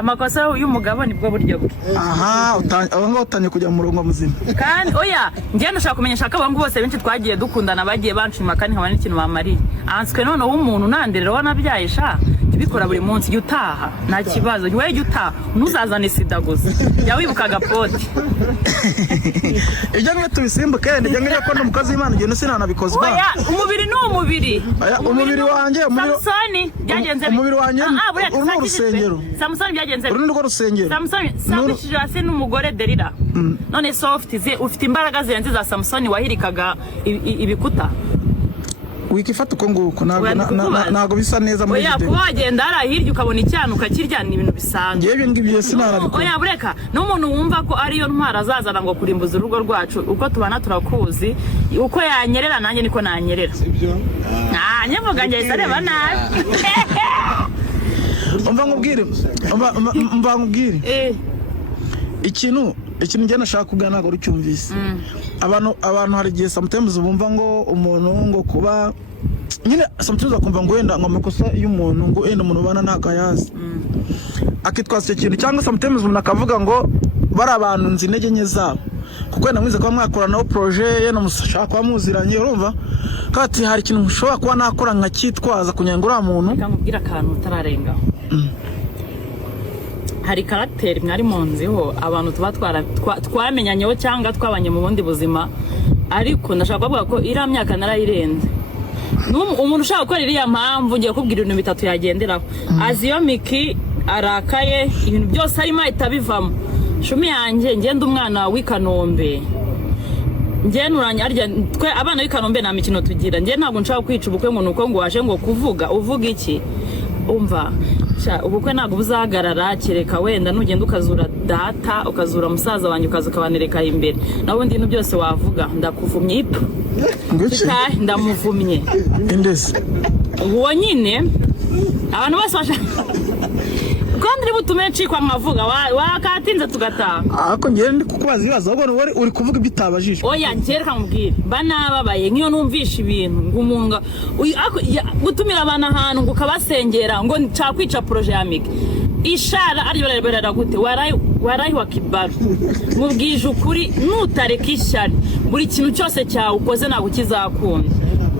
amakosa y'umugabo nibwo buryo bwe. Aha ngo utanye kujya mu murongo muzima Kandi oya ngende ndashaka kumenyesha ko abantu bose benshi twagiye dukundana bagiye banshima kandi nkaba n'ikintu bamariye. Answe none w'umuntu nanderera wanabyaye sha bikora buri munsi yutaha nta kibazo wewe yutaha ntuzazane sida gusa ya wibuka gapoti. Ijya ngwe tubisimbuke ndijya ngire ko n'umukozi w'Imana igihe sinanabikozwa. Oya umubiri ni umubiri. Umubiri wanjye Samsoni byagenze umubiri wanjye uru urusengero. Samsoni byagenze uru ni rwo rusengero. Samsoni sabishije ase n'umugore Delila. None soft ze ufite imbaraga zirenze za Samsoni wahirikaga ibikuta. Wikifata uko nguko nago bisa neza muri video. Oya kuba wagenda ara hirya ukabona icyana ukakirya ni ibintu bisanzwe. Yewe ngibye sinarabiko. Oya bureka n'umuntu wumva ko ariyo ntwara azazana ngo kurimbuza urugo rwacu uko tubana turakuzi uko yanyerera nanjye niko nanyerera. Sibyo? Nyevuga ngiye sareba nabi. Umva nkubwire. Ikintu njye nashaka kugana ntabwo ucyumvise. Abantu hari igihe sometimes bumva ngo umuntu ngo kuba nyine sometimes bakumva ngo wenda ngo amakosa y'umuntu ngo wenda umuntu bana ntago yazi. Akitwaza icyo kintu cyangwa sometimes umuntu akavuga ngo bari abantu nzi intege nke zabo kuko wenda mwize kuba mwakoranaho projet ye no mushaka kuba muziranye urumva kati hari ikintu ushobora kuba nakora nkakitwaza kugira ngo uriya muntu nkubwira akantu utararenga. Hari karakteri mwari munziho abantu twamenyanyeho cyangwa twabanye mu bundi buzima ariko ndashaka kuvuga ko ira myaka narayirenze. Umuntu ushaka gukora iriya mpamvu ngiye kubwira ibintu bitatu yagenderaho. Aziyo Miki arakaye ibintu byose arimo itabivamo. Shumi yanjye ngende umwana w'Ikanombe. Nuranya arya twe abana w'Ikanombe na mikino tugira. Ngiye ntabwo nshaka kwica ubukwe ngo nuko ngo waje ngo uvuga iki. Umva ubukwe ntabwo buzahagarara kereka wenda nugenda ukazura data ukazura musaza wanjye ukabanireka imbere naho ibintu byose wavuga ndakuvumye ipo ndamuvumye indese uwo nyine abantu bose kandi butume ncikwa nkavuga wakatinze tugataha ako ngiye ndi kukubaza ibibazo ahubwo uri kuvuga ibitabajije. Oya ngereka nkubwire banababaye nkiyo numvisha ibintu ngumunga gutumira abana ahantu ngo ukabasengera ngo nshakwica projet ya Miki ishara ari barabera gute warayi wa kibaru mubwije ukuri nutareka ishyari buri kintu cyose cyawe ukoze ntabwo kizakunda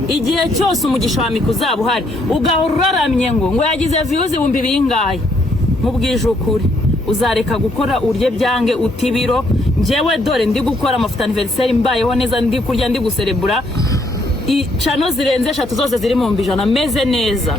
igihe cyose umugisha wa Miki uzaba uhari ugahora uraramye ngo yagize views ibihumbi bingahe mubwije ukuri uzareka gukora urye byange utibiro njewe dore ndi gukora amafuta anniversaire mbayeho neza ndi kurya ndi guserebura channel zirenze 3 zose ziri mu 100 meze neza.